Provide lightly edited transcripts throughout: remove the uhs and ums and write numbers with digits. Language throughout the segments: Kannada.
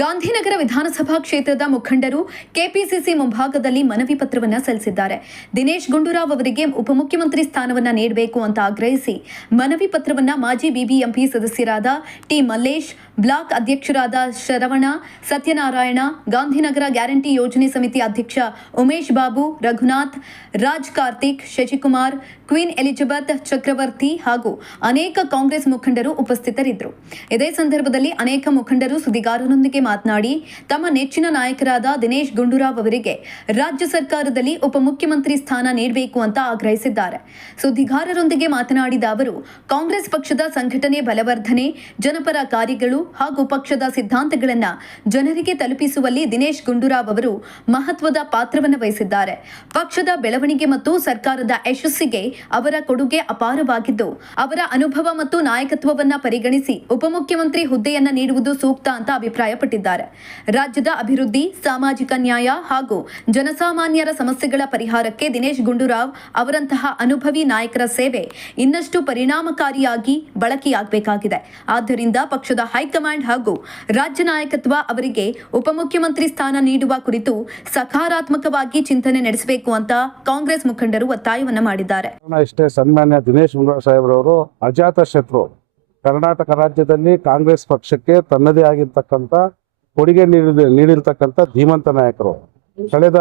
ಗಾಂಧಿನಗರ ವಿಧಾನಸಭಾ ಕ್ಷೇತ್ರದ ಮುಖಂಡರು ಕೆಪಿಸಿಸಿ ಮುಂಭಾಗದಲ್ಲಿ ಮನವಿ ಪತ್ರವನ್ನು ಸಲ್ಲಿಸಿದ್ದಾರೆ. ದಿನೇಶ್ ಗುಂಡೂರಾವ್ ಅವರಿಗೆ ಉಪಮುಖ್ಯಮಂತ್ರಿ ಸ್ಥಾನವನ್ನು ನೀಡಬೇಕು ಅಂತ ಆಗ್ರಹಿಸಿ ಮನವಿ ಪತ್ರವನ್ನು ಮಾಜಿ ಬಿಬಿಎಂಪಿ ಸದಸ್ಯರಾದ ಟಿ ಮಲ್ಲೇಶ್, ಬ್ಲಾಕ್ ಅಧ್ಯಕ್ಷರಾದ ಶರವಣ, ಸತ್ಯನಾರಾಯಣ, ಗಾಂಧಿನಗರ ಗ್ಯಾರಂಟಿ ಯೋಜನೆ ಸಮಿತಿ ಅಧ್ಯಕ್ಷ ಉಮೇಶ್ ಬಾಬು, ರಘುನಾಥ್, ರಾಜ್ ಕಾರ್ತಿಕ್, ಶಶಿಕುಮಾರ್, ಕ್ವೀನ್ ಎಲಿಜಬೆತ್, ಚಕ್ರವರ್ತಿ ಹಾಗೂ ಅನೇಕ ಕಾಂಗ್ರೆಸ್ ಮುಖಂಡರು ಉಪಸ್ಥಿತರಿದ್ದರು. ಇದೇ ಸಂದರ್ಭದಲ್ಲಿ ಅನೇಕ ಮುಖಂಡರು ಸುದ್ದಿಗಾರರೊಂದಿಗೆ ಮಾತನಾಡಿ ತಮ್ಮ ನೆಚ್ಚಿನ ನಾಯಕರಾದ ದಿನೇಶ್ ಗುಂಡೂರಾವ್ ಅವರಿಗೆ ರಾಜ್ಯ ಸರ್ಕಾರದಲ್ಲಿ ಉಪಮುಖ್ಯಮಂತ್ರಿ ಸ್ಥಾನ ನೀಡಬೇಕು ಅಂತ ಆಗ್ರಹಿಸಿದ್ದಾರೆ. ಸುದ್ದಿಗಾರರೊಂದಿಗೆ ಮಾತನಾಡಿದ ಅವರು, ಕಾಂಗ್ರೆಸ್ ಪಕ್ಷದ ಸಂಘಟನೆ ಬಲವರ್ಧನೆ, ಜನಪರ ಕಾರ್ಯಗಳು ಹಾಗೂ ಪಕ್ಷದ ಸಿದ್ಧಾಂತಗಳನ್ನು ಜನರಿಗೆ ತಲುಪಿಸುವಲ್ಲಿ ದಿನೇಶ್ ಗುಂಡೂರಾವ್ ಅವರು ಮಹತ್ವದ ಪಾತ್ರವನ್ನು ವಹಿಸಿದ್ದಾರೆ. ಪಕ್ಷದ ಬೆಳವಣಿಗೆ ಮತ್ತು ಸರ್ಕಾರದ ಯಶಸ್ಸಿಗೆ ಅವರ ಕೊಡುಗೆ ಅಪಾರವಾಗಿದ್ದು, ಅವರ ಅನುಭವ ಮತ್ತು ನಾಯಕತ್ವವನ್ನು ಪರಿಗಣಿಸಿ ಉಪಮುಖ್ಯಮಂತ್ರಿ ಹುದ್ದೆಯನ್ನ ನೀಡುವುದು ಸೂಕ್ತ ಅಂತ ಅಭಿಪ್ರಾಯಪಟ್ಟಿದ್ದಾರೆ. ರಾಜ್ಯದ ಅಭಿವೃದ್ಧಿ, ಸಾಮಾಜಿಕ ನ್ಯಾಯ ಹಾಗೂ ಜನಸಾಮಾನ್ಯರ ಸಮಸ್ಯೆಗಳ ಪರಿಹಾರಕ್ಕೆ ದಿನೇಶ್ ಗುಂಡೂರಾವ್ ಅವರಂತಹ ಅನುಭವಿ ನಾಯಕರ ಸೇವೆ ಇನ್ನಷ್ಟು ಪರಿಣಾಮಕಾರಿಯಾಗಿ ಬಳಕೆಯಾಗಬೇಕಾಗಿದೆ. ಆದ್ದರಿಂದ ಪಕ್ಷದ ಹೈಕಮಾಂಡ್ ಹಾಗೂ ರಾಜ್ಯ ನಾಯಕತ್ವ ಅವರಿಗೆ ಉಪಮುಖ್ಯಮಂತ್ರಿ ಸ್ಥಾನ ನೀಡುವ ಕುರಿತು ಸಕಾರಾತ್ಮಕವಾಗಿ ಚಿಂತನೆ ನಡೆಸಬೇಕು ಅಂತ ಕಾಂಗ್ರೆಸ್ ಮುಖಂಡರು ಒತ್ತಾಯವನ್ನ ಮಾಡಿದ್ದಾರೆ. ಇಷ್ಟೇ ಸನ್ಮಾನ್ಯ ದಿನೇಶ್ ಗುಂಡೂರಾವ್ ಸಾಹೇಬ್ರವರು ಅಜಾತ ಶತ್ರು. ಕರ್ನಾಟಕ ರಾಜ್ಯದಲ್ಲಿ ಕಾಂಗ್ರೆಸ್ ಪಕ್ಷಕ್ಕೆ ತನ್ನದೇ ಆಗಿರ್ತಕ್ಕಂಥ ಕೊಡುಗೆ ನೀಡಿರ್ತಕ್ಕಂಥ ಧೀಮಂತ ನಾಯಕರು. ಕಳೆದ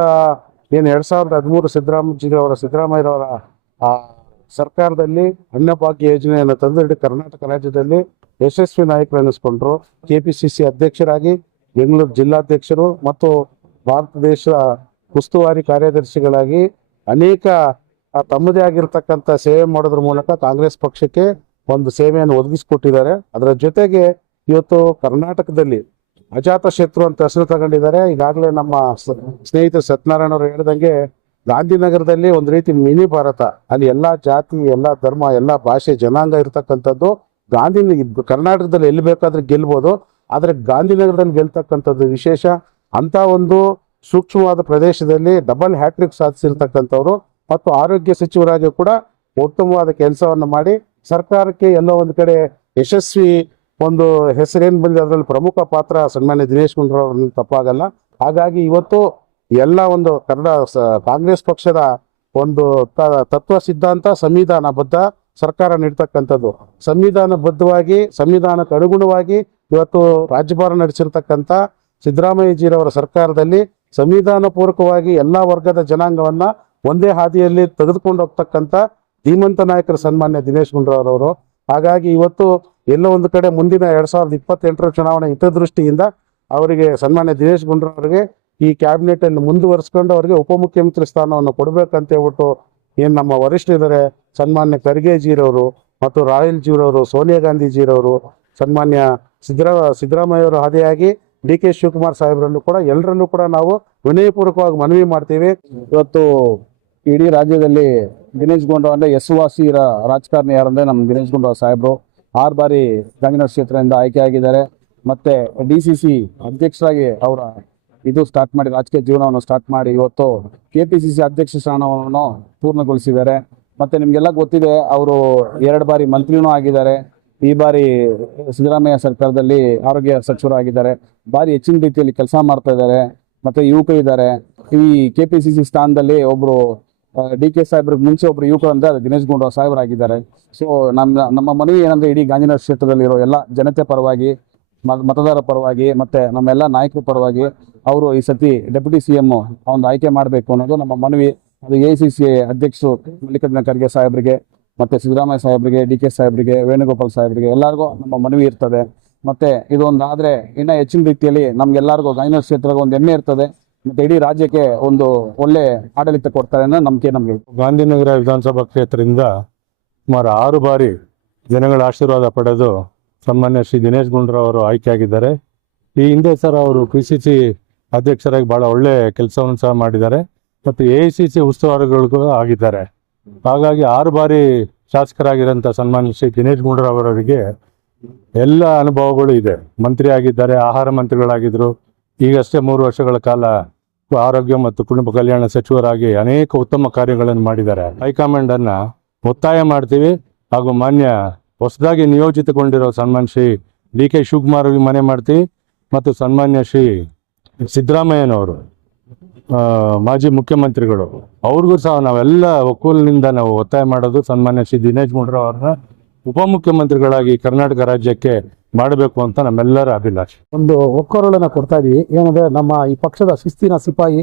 2013 ಸಿದ್ದರಾಮಯ್ಯರವರ ಸರ್ಕಾರದಲ್ಲಿ ಅನ್ನಭಾಗ್ಯ ಯೋಜನೆಯನ್ನು ತಂದು ಇಡೀ ಕರ್ನಾಟಕ ರಾಜ್ಯದಲ್ಲಿ ಯಶಸ್ವಿ ನಾಯಕರು ಎನಿಸ್ಕೊಂಡ್ರು. ಕೆಪಿಸಿಸಿ ಅಧ್ಯಕ್ಷರಾಗಿ, ಬೆಂಗಳೂರು ಜಿಲ್ಲಾಧ್ಯಕ್ಷರು ಮತ್ತು ಭಾರತ ದೇಶ ಉಸ್ತುವಾರಿ ಕಾರ್ಯದರ್ಶಿಗಳಾಗಿ ಅನೇಕ ತಮ್ಮದೇ ಆಗಿರ್ತಕ್ಕಂಥ ಸೇವೆ ಮಾಡೋದ್ರ ಮೂಲಕ ಕಾಂಗ್ರೆಸ್ ಪಕ್ಷಕ್ಕೆ ಒಂದು ಸೇವೆಯನ್ನು ಒದಗಿಸಿಕೊಟ್ಟಿದ್ದಾರೆ. ಅದರ ಜೊತೆಗೆ ಇವತ್ತು ಕರ್ನಾಟಕದಲ್ಲಿ ಅಜಾತ ಶತ್ರು ಅಂತ ಹೆಸರು ತಗೊಂಡಿದ್ದಾರೆ. ಈಗಾಗಲೇ ನಮ್ಮ ಸ್ನೇಹಿತರು ಸತ್ಯನಾರಾಯಣ ಅವರು ಹೇಳಿದಂಗೆ ಗಾಂಧಿನಗರದಲ್ಲಿ ಒಂದು ರೀತಿ ಮಿನಿ ಭಾರತ. ಅಲ್ಲಿ ಎಲ್ಲಾ ಜಾತಿ, ಎಲ್ಲಾ ಧರ್ಮ, ಎಲ್ಲಾ ಭಾಷೆ, ಜನಾಂಗ ಇರತಕ್ಕಂಥದ್ದು. ಕರ್ನಾಟಕದಲ್ಲಿ ಎಲ್ಲಿ ಬೇಕಾದ್ರೆ ಗೆಲ್ಬೋದು, ಆದರೆ ಗಾಂಧಿನಗರದಲ್ಲಿ ಗೆಲ್ತಕ್ಕಂಥದ್ದು ವಿಶೇಷ. ಅಂತ ಒಂದು ಸೂಕ್ಷ್ಮವಾದ ಪ್ರದೇಶದಲ್ಲಿ ಡಬಲ್ ಹ್ಯಾಟ್ರಿಕ್ ಸಾಧಿಸಿರ್ತಕ್ಕಂಥವ್ರು ಮತ್ತು ಆರೋಗ್ಯ ಸಚಿವರಾಗಿ ಕೂಡ ಉತ್ತಮವಾದ ಕೆಲಸವನ್ನು ಮಾಡಿ ಸರ್ಕಾರಕ್ಕೆ ಎಲ್ಲೋ ಒಂದು ಕಡೆ ಯಶಸ್ವಿ ಒಂದು ಹೆಸರೇನು ಬಂದಿದೆ, ಅದರಲ್ಲಿ ಪ್ರಮುಖ ಪಾತ್ರ ಸನ್ಮಾನ್ಯ ದಿನೇಶ್ ಗುಂಡೂರಾವ್ ತಪ್ಪಾಗಲ್ಲ. ಹಾಗಾಗಿ ಇವತ್ತು ಎಲ್ಲ ಒಂದು ಕಾಂಗ್ರೆಸ್ ಪಕ್ಷದ ಒಂದು ತತ್ವ ಸಿದ್ಧಾಂತ ಸಂವಿಧಾನಬದ್ಧ ಸರ್ಕಾರ ನೀಡ್ತಕ್ಕಂಥದ್ದು. ಸಂವಿಧಾನಬದ್ಧವಾಗಿ, ಸಂವಿಧಾನಕ್ಕೆ ಅನುಗುಣವಾಗಿ ಇವತ್ತು ರಾಜ್ಯಭಾರ ನಡೆಸಿರ್ತಕ್ಕಂಥ ಸಿದ್ದರಾಮಯ್ಯಜಿರವರ ಸರ್ಕಾರದಲ್ಲಿ ಸಂವಿಧಾನ ಪೂರ್ವಕವಾಗಿ ಎಲ್ಲ ವರ್ಗದ ಜನಾಂಗವನ್ನ ಒಂದೇ ಹಾದಿಯಲ್ಲಿ ತೆಗೆದುಕೊಂಡು ಹೋಗ್ತಕ್ಕಂಥ ಧೀಮಂತ ನಾಯಕರು ಸನ್ಮಾನ್ಯ ದಿನೇಶ್ ಗುಂಡೂರಾವ್ ಅವರು. ಹಾಗಾಗಿ ಇವತ್ತು ಎಲ್ಲೋ ಒಂದು ಕಡೆ ಮುಂದಿನ 2028 ಚುನಾವಣೆ ಹಿತದೃಷ್ಟಿಯಿಂದ ಅವರಿಗೆ ಸನ್ಮಾನ್ಯ ದಿನೇಶ್ ಗುಂಡೂರಾವ್ ಅವರಿಗೆ ಈ ಕ್ಯಾಬಿನೆಟ್ ಅನ್ನು ಮುಂದುವರಿಸಿಕೊಂಡು ಅವರಿಗೆ ಉಪಮುಖ್ಯಮಂತ್ರಿ ಸ್ಥಾನವನ್ನು ಕೊಡಬೇಕಂತ ಹೇಳ್ಬಿಟ್ಟು ಏನು ನಮ್ಮ ವರಿಷ್ಠರಿದ್ದಾರೆ ಸನ್ಮಾನ್ಯ ಖರ್ಗೆ ಜೀರವರು ಮತ್ತು ರಾಹುಲ್ ಜೀರವರು, ಸೋನಿಯಾ ಗಾಂಧಿ ಜೀರವರು, ಸನ್ಮಾನ್ಯ ಸಿದ್ದರಾಮಯ್ಯವರು ಹಾದಿಯಾಗಿ ಡಿ.ಕೆ. ಶಿವಕುಮಾರ್ ಸಾಹೇಬರಲ್ಲೂ ಕೂಡ ಎಲ್ಲರಲ್ಲೂ ಕೂಡ ನಾವು ವಿನಯಪೂರ್ವಕವಾಗಿ ಮನವಿ ಮಾಡ್ತೀವಿ. ಇವತ್ತು ಇಡೀ ರಾಜ್ಯದಲ್ಲಿ ದಿನೇಶ್ ಗುಂಡೂರಾವ್ ಅಂದ್ರೆ ಹೆಸರುವಾಸಿ ರಾಜಕಾರಣಿ ಯಾರಂದ್ರೆ ನಮ್ಮ ದಿನೇಶ್ ಗುಂಡೂರಾವ್ ಸಾಹೇಬರು 6 ಬಾರಿ ಗಾಂಧಿನಗರ ಕ್ಷೇತ್ರದಿಂದ ಆಯ್ಕೆಯಾಗಿದ್ದಾರೆ. ಮತ್ತೆ DCC ಅಧ್ಯಕ್ಷರಾಗಿ ಅವರ ಸ್ಟಾರ್ಟ್ ಮಾಡಿ ರಾಜಕೀಯ ಜೀವನವನ್ನು ಸ್ಟಾರ್ಟ್ ಮಾಡಿ ಇವತ್ತು KPCC ಅಧ್ಯಕ್ಷ ಸ್ಥಾನವನ್ನು ಪೂರ್ಣಗೊಳಿಸಿದ್ದಾರೆ. ಮತ್ತೆ ನಿಮ್ಗೆಲ್ಲ ಗೊತ್ತಿದೆ, ಅವರು 2 ಬಾರಿ ಮಂತ್ರಿನೂ ಆಗಿದ್ದಾರೆ. ಈ ಬಾರಿ ಸಿದ್ದರಾಮಯ್ಯ ಸರ್ಕಾರದಲ್ಲಿ ಆರೋಗ್ಯ ಸಚಿವರು ಆಗಿದ್ದಾರೆ. ಬಾರಿ ಹೆಚ್ಚಿನ ರೀತಿಯಲ್ಲಿ ಕೆಲಸ ಮಾಡ್ತಾ ಇದ್ದಾರೆ. ಮತ್ತೆ ಯುವಕರು ಇದ್ದಾರೆ. ಈ KPCC ಸ್ಥಾನದಲ್ಲಿ ಒಬ್ರು DK ಸಾಹೇಬ್ರಿಗೆ ಮುಂಚೆ ಒಬ್ರು ಯುವಕರು ಅಂದ್ರೆ ಅದು ದಿನೇಶ್ ಗುಂಡೂರಾವ್ ಸಾಹೇಬರಾಗಿದ್ದಾರೆ. ಸೊ ನಮ್ಮ ಮನವಿ ಏನಂದ್ರೆ ಇಡೀ ಗಾಂಧಿನಗರ ಕ್ಷೇತ್ರದಲ್ಲಿರೋ ಎಲ್ಲ ಜನತೆ ಪರವಾಗಿ, ಮತದಾರ ಪರವಾಗಿ ಮತ್ತೆ ನಮ್ಮೆಲ್ಲ ನಾಯಕರ ಪರವಾಗಿ ಅವರು ಈ ಸತಿ ಡೆಪ್ಯೂಟಿ CM ಒಂದು ಆಯ್ಕೆ ಮಾಡಬೇಕು ಅನ್ನೋದು ನಮ್ಮ ಮನವಿ. ಅದು AICC ಅಧ್ಯಕ್ಷರು ಮಲ್ಲಿಕಾರ್ಜುನ ಖರ್ಗೆ ಸಾಹೇಬರಿಗೆ ಮತ್ತೆ ಸಿದ್ದರಾಮಯ್ಯ ಸಾಹೇಬರಿಗೆ, DK ಸಾಹೇಬರಿಗೆ, ವೇಣುಗೋಪಾಲ್ ಸಾಹೇಬರಿಗೆ ಎಲ್ಲರಿಗೂ ನಮ್ಮ ಮನವಿ ಇರ್ತದೆ. ಮತ್ತೆ ಇದೊಂದಾದ್ರೆ ಇನ್ನ ಹೆಚ್ಚಿನ ರೀತಿಯಲ್ಲಿ ನಮ್ಗೆಲ್ಲರಿಗೂ ಗಾಂಧಿನಗರ ಕ್ಷೇತ್ರಕ್ಕೆ ಒಂದು ಹೆಮ್ಮೆ ಇರ್ತದೆ. ಮತ್ತೆ ಇಡೀ ರಾಜ್ಯಕ್ಕೆ ಒಂದು ಒಳ್ಳೆ ಆಡಳಿತ ಕೊಡ್ತಾರೆ ಅನ್ನೋ ನಂಬಿಕೆ ನಮಗೆ. ಗಾಂಧಿನಗರ ವಿಧಾನಸಭಾ ಕ್ಷೇತ್ರದಿಂದ ಸುಮಾರು 6 ಬಾರಿ ಜನಗಳ ಆಶೀರ್ವಾದ ಪಡೆದು ಸನ್ಮಾನ್ಯ ಶ್ರೀ ದಿನೇಶ್ ಗುಂಡೂರಾವ್ ಅವರು ಆಯ್ಕೆಯಾಗಿದ್ದಾರೆ. ಈ ಹಿಂದೆ ಸರ್ ಅವರು PCC ಅಧ್ಯಕ್ಷರಾಗಿ ಬಹಳ ಒಳ್ಳೆ ಕೆಲಸವನ್ನು ಸಹ ಮಾಡಿದ್ದಾರೆ ಮತ್ತು AICC ಉಸ್ತುವಾರಿಗಳಿಗೂ ಆಗಿದ್ದಾರೆ. ಹಾಗಾಗಿ 6 ಬಾರಿ ಶಾಸಕರಾಗಿರೋಂಥ ಸನ್ಮಾನ್ಯ ಶ್ರೀ ದಿನೇಶ್ ಗುಂಡೂರಾವ್ ಅವರಿಗೆ ಎಲ್ಲ ಅನುಭವಗಳು ಇದೆ. ಮಂತ್ರಿ ಆಗಿದ್ದಾರೆ, ಆಹಾರ ಮಂತ್ರಿಗಳಾಗಿದ್ದರು. ಈಗಷ್ಟೇ 3 ವರ್ಷಗಳ ಕಾಲ ಆರೋಗ್ಯ ಮತ್ತು ಕುಟುಂಬ ಕಲ್ಯಾಣ ಸಚಿವರಾಗಿ ಅನೇಕ ಉತ್ತಮ ಕಾರ್ಯಗಳನ್ನು ಮಾಡಿದ್ದಾರೆ. ಹೈಕಮಾಂಡ್ ಅನ್ನ ಒತ್ತಾಯ ಮಾಡ್ತೀವಿ ಹಾಗೂ ಮಾನ್ಯ ಹೊಸದಾಗಿ ನಿಯೋಜಿತಗೊಂಡಿರೋ ಸನ್ಮಾನ್ ಶ್ರೀ ಡಿ.ಕೆ. ಶಿವಕುಮಾರ್ ಮನೆ ಮಾಡ್ತೀವಿ. ಮತ್ತು ಸನ್ಮಾನ್ಯ ಶ್ರೀ ಸಿದ್ದರಾಮಯ್ಯನವರು ಮಾಜಿ ಮುಖ್ಯಮಂತ್ರಿಗಳು ಅವ್ರಿಗೂ ಸಹ ನಾವೆಲ್ಲ ಒಕ್ಕೂಲಿನಿಂದ ನಾವು ಒತ್ತಾಯ ಮಾಡೋದು ಸನ್ಮಾನ್ಯ ಶ್ರೀ ದಿನೇಶ್ ಗುಂಡೂರಾವ್ ಅವ್ರನ್ನ ಉಪಮುಖ್ಯಮಂತ್ರಿಗಳಾಗಿ ಕರ್ನಾಟಕ ರಾಜ್ಯಕ್ಕೆ ಮಾಡಬೇಕು ಅಂತ ನಮ್ಮೆಲ್ಲರ ಅಭಿಲಾಷೆ. ಒಂದು ಒಕ್ಕೊರಳನ್ನ ಕೊಡ್ತಾ ಇದೀವಿ. ಏನಂದ್ರೆ ನಮ್ಮ ಈ ಪಕ್ಷದ ಶಿಸ್ತಿನ ಸಿಪಾಯಿ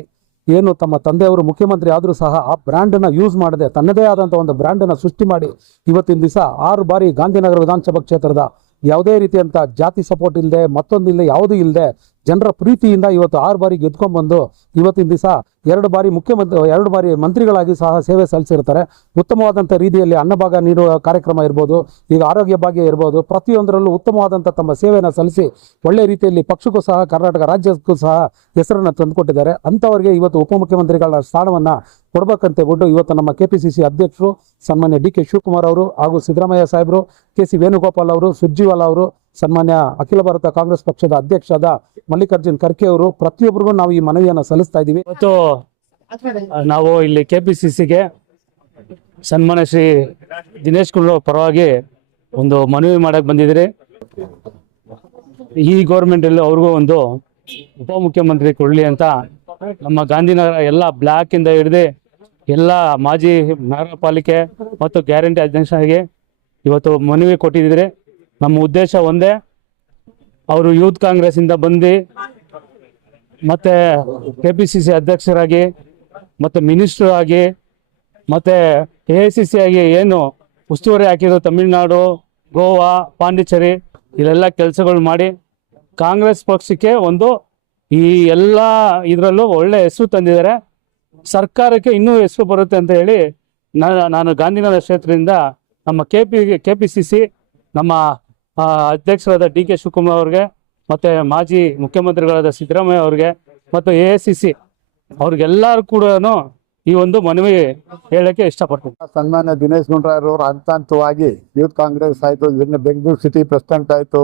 ಏನು ತಮ್ಮ ತಂದೆಯವರು ಮುಖ್ಯಮಂತ್ರಿ ಆದರೂ ಸಹ ಆ ಬ್ರ್ಯಾಂಡನ್ನು ಯೂಸ್ ಮಾಡದೆ ತನ್ನದೇ ಆದಂಥ ಒಂದು ಬ್ರ್ಯಾಂಡನ್ನು ಸೃಷ್ಟಿ ಮಾಡಿ ಇವತ್ತಿನ ದಿವಸ 6 ಬಾರಿ ಗಾಂಧಿನಗರ ವಿಧಾನಸಭಾ ಕ್ಷೇತ್ರದ ಯಾವುದೇ ರೀತಿಯಂಥ ಜಾತಿ ಸಪೋರ್ಟ್ ಇಲ್ಲದೆ ಮತ್ತೊಂದಿಲ್ಲದೆ ಯಾವುದೂ ಇಲ್ಲದೆ ಜನರ ಪ್ರೀತಿಯಿಂದ ಇವತ್ತು 6 ಬಾರಿ ಗೆದ್ಕೊಂಡ್ಬಂದು ಇವತ್ತಿನ ದಿವಸ 2 ಬಾರಿ ಮುಖ್ಯಮಂತ್ರಿ 2 ಬಾರಿ ಮಂತ್ರಿಗಳಾಗಿ ಸಹ ಸೇವೆ ಸಲ್ಲಿಸಿರ್ತಾರೆ. ಉತ್ತಮವಾದಂಥ ರೀತಿಯಲ್ಲಿ ಅನ್ನಭಾಗ ನೀಡುವ ಕಾರ್ಯಕ್ರಮ ಇರ್ಬೋದು, ಈಗ ಆರೋಗ್ಯ ಭಾಗ್ಯ ಇರ್ಬೋದು, ಪ್ರತಿಯೊಂದರಲ್ಲೂ ಉತ್ತಮವಾದಂಥ ತಮ್ಮ ಸೇವೆಯನ್ನು ಸಲ್ಲಿಸಿ ಒಳ್ಳೆ ರೀತಿಯಲ್ಲಿ ಪಕ್ಷಕ್ಕೂ ಸಹ ಕರ್ನಾಟಕ ರಾಜ್ಯಕ್ಕೂ ಸಹ ಹೆಸರನ್ನು ತಂದುಕೊಟ್ಟಿದ್ದಾರೆ. ಅಂಥವರಿಗೆ ಇವತ್ತು ಉಪಮುಖ್ಯಮಂತ್ರಿಗಳ ಸ್ಥಾನವನ್ನು ಕೊಡಬೇಕಂತ ಬಿಟ್ಟು ಇವತ್ತು ನಮ್ಮ KPCC ಅಧ್ಯಕ್ಷರು ಸನ್ಮಾನ್ಯ DK ಶಿವಕುಮಾರ್ ಅವರು ಹಾಗೂ ಸಿದ್ದರಾಮಯ್ಯ ಸಾಹೇಬರು, KC ವೇಣುಗೋಪಾಲ್ ಅವರು, ಸುರ್ಜಿವಾಲಾ ಅವರು, ಸನ್ಮಾನ್ಯ ಅಖಿಲ ಭಾರತ ಕಾಂಗ್ರೆಸ್ ಪಕ್ಷದ ಅಧ್ಯಕ್ಷರಾದ ಮಲ್ಲಿಕಾರ್ಜುನ್ ಖರ್ಗೆ ಅವರು, ಪ್ರತಿಯೊಬ್ಬರಿಗೂ ನಾವು ಈ ಮನವಿಯನ್ನು ಸಲ್ಲಿಸ್ತಾ ಇದ್ದೀವಿ. ಇವತ್ತು ನಾವು ಇಲ್ಲಿ KPCCಗೆ ಸನ್ಮಾನ್ಯ ಶ್ರೀ ದಿನೇಶ್ ಗುಂಡೂರಾವ್ ಪರವಾಗಿ ಒಂದು ಮನವಿ ಮಾಡಕ್ಕೆ ಬಂದಿದ್ದೀರಿ. ಈ ಗೌರ್ಮೆಂಟಲ್ಲಿ ಅವ್ರಿಗೂ ಒಂದು ಉಪಮುಖ್ಯಮಂತ್ರಿ ಕೊಡಲಿ ಅಂತ ನಮ್ಮ ಗಾಂಧಿನಗರ ಎಲ್ಲ ಬ್ಲಾಕಿಂದ ಹಿಡಿದು ಎಲ್ಲ ಮಾಜಿ ನಗರ ಪಾಲಿಕೆ ಮತ್ತು ಗ್ಯಾರಂಟಿ ಅಧ್ಯಕ್ಷರಿಗೆ ಇವತ್ತು ಮನವಿ ಕೊಟ್ಟಿದ್ದೀರಿ. ನಮ್ಮ ಉದ್ದೇಶ ಒಂದೇ, ಅವರು ಯೂತ್ ಕಾಂಗ್ರೆಸ್ಸಿಂದ ಬಂದು ಮತ್ತು KPCC ಅಧ್ಯಕ್ಷರಾಗಿ ಮತ್ತು ಮಿನಿಸ್ಟ್ರು ಆಗಿ ಮತ್ತು AICC ಆಗಿ ಏನು ಉಸ್ತುವಾರಿ ಹಾಕಿದ್ರು ತಮಿಳುನಾಡು, ಗೋವಾ, ಪಾಂಡಿಚೇರಿ ಇಲ್ಲೆಲ್ಲ ಕೆಲಸಗಳು ಮಾಡಿ ಕಾಂಗ್ರೆಸ್ ಪಕ್ಷಕ್ಕೆ ಒಂದು ಈ ಎಲ್ಲ ಇದರಲ್ಲೂ ಒಳ್ಳೆ ಹೆಸರು ತಂದಿದ್ದಾರೆ. ಸರ್ಕಾರಕ್ಕೆ ಇನ್ನೂ ಹೆಸರು ಬರುತ್ತೆ ಅಂತ ಹೇಳಿ ನಾನು ಗಾಂಧಿನಗರ ಕ್ಷೇತ್ರದಿಂದ ನಮ್ಮ KPCC ನಮ್ಮ ಅಧ್ಯಕ್ಷರಾದ DK ಶಿವಕುಮಾರ್ ಅವ್ರಿಗೆ ಮತ್ತು ಮಾಜಿ ಮುಖ್ಯಮಂತ್ರಿಗಳಾದ ಸಿದ್ದರಾಮಯ್ಯ ಅವ್ರಿಗೆ ಮತ್ತು AICC ಅವ್ರಿಗೆಲ್ಲರೂ ಕೂಡ ಈ ಒಂದು ಮನವಿ ಹೇಳಕ್ಕೆ ಇಷ್ಟಪಡ್ತೀನಿ. ಸನ್ಮಾನ್ಯ ದಿನೇಶ್ ಗುಂಡೂರಾವ್ ಅವರು ಹಂತವಾಗಿ ಯೂತ್ ಕಾಂಗ್ರೆಸ್ ಆಯಿತು, ಬೆಂಗಳೂರು ಸಿಟಿ ಪ್ರೆಸಿಡೆಂಟ್ ಆಯಿತು,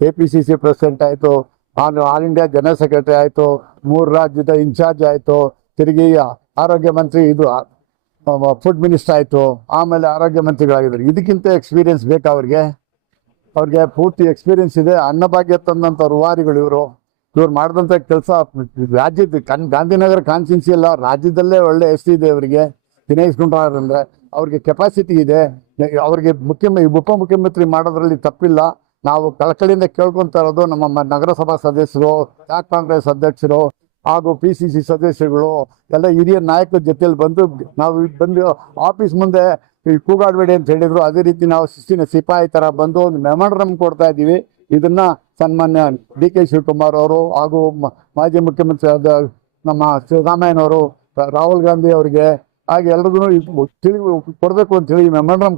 KPCC ಪ್ರೆಸಿಡೆಂಟ್ ಆಯಿತು, ಆಲ್ ಇಂಡಿಯಾ ಜನರಲ್ ಸೆಕ್ರೆಟರಿ ಆಯಿತು, 3 ರಾಜ್ಯದ ಇನ್ಚಾರ್ಜ್ ಆಯಿತು, ತಿರುಗಿ ಆರೋಗ್ಯ ಮಂತ್ರಿ ಫುಡ್ ಮಿನಿಸ್ಟರ್ ಆಯಿತು, ಆಮೇಲೆ ಆರೋಗ್ಯ ಮಂತ್ರಿಗಳಾಗಿದ್ದಾರೆ. ಇದಕ್ಕಿಂತ ಎಕ್ಸ್ಪೀರಿಯನ್ಸ್ ಬೇಕಾ ಅವ್ರಿಗೆ ಪೂರ್ತಿ ಎಕ್ಸ್ಪೀರಿಯನ್ಸ್ ಇದೆ. ಅನ್ನಭಾಗ್ಯ ತಂದಂಥ ರೂವಾರಿಗಳು ಇವರು ಮಾಡಿದಂಥ ಕೆಲಸ ರಾಜ್ಯದ ಗಾಂಧಿನಗರ ಕಾನ್ಸ್ಟಿಟ್ಯೂನ್ಸಿ ಎಲ್ಲ ರಾಜ್ಯದಲ್ಲೇ ಒಳ್ಳೆ ಹೆಸರು ಇದೆ ಅವರಿಗೆ. ದಿನೇಶ್ ಗುಂಡೂರಾವ್ ಅಂದರೆ ಅವ್ರಿಗೆ ಕೆಪಾಸಿಟಿ ಇದೆ. ಅವ್ರಿಗೆ ಉಪಮುಖ್ಯಮಂತ್ರಿ ಮಾಡೋದ್ರಲ್ಲಿ ತಪ್ಪಿಲ್ಲ. ನಾವು ಕಳಕಳಿಯಿಂದ ಕೇಳ್ಕೊತಾ ಇರೋದು ನಮ್ಮ ನಗರಸಭಾ ಸದಸ್ಯರು, ಬ್ಲಾಕ್ ಕಾಂಗ್ರೆಸ್ ಅಧ್ಯಕ್ಷರು ಹಾಗೂ PCC ಸದಸ್ಯರುಗಳು ಎಲ್ಲ ಹಿರಿಯ ನಾಯಕರ ಜೊತೆಯಲ್ಲಿ ಬಂದು ಆಫೀಸ್ ಮುಂದೆ ಕೂಗಾಡಬೇಡಿ ಅಂತ ಹೇಳಿದ್ರು. ಅದೇ ರೀತಿ ನಾವು ಶಿಸ್ತಿನ ಸಿಪಾಯಿ ಥರ ಬಂದು ಒಂದು ಮೆಮೊರಂಡಮ್ ಕೊಡ್ತಾ ಇದ್ದೀವಿ. ಇದನ್ನ ಸನ್ಮಾನ್ಯ DK ಶಿವಕುಮಾರ್ ಅವರು ಹಾಗೂ ಮಾಜಿ ಮುಖ್ಯಮಂತ್ರಿ ಆದ ನಮ್ಮ ಸಿದ್ದರಾಮಯ್ಯನವರು, ರಾಹುಲ್ ಗಾಂಧಿ ಅವರಿಗೆ ಹಾಗೆ ಎಲ್ರಿಗೂ ಕೊಡಬೇಕು ಅಂತ ಹೇಳಿ ಮೆಮೊರಂಡಮ್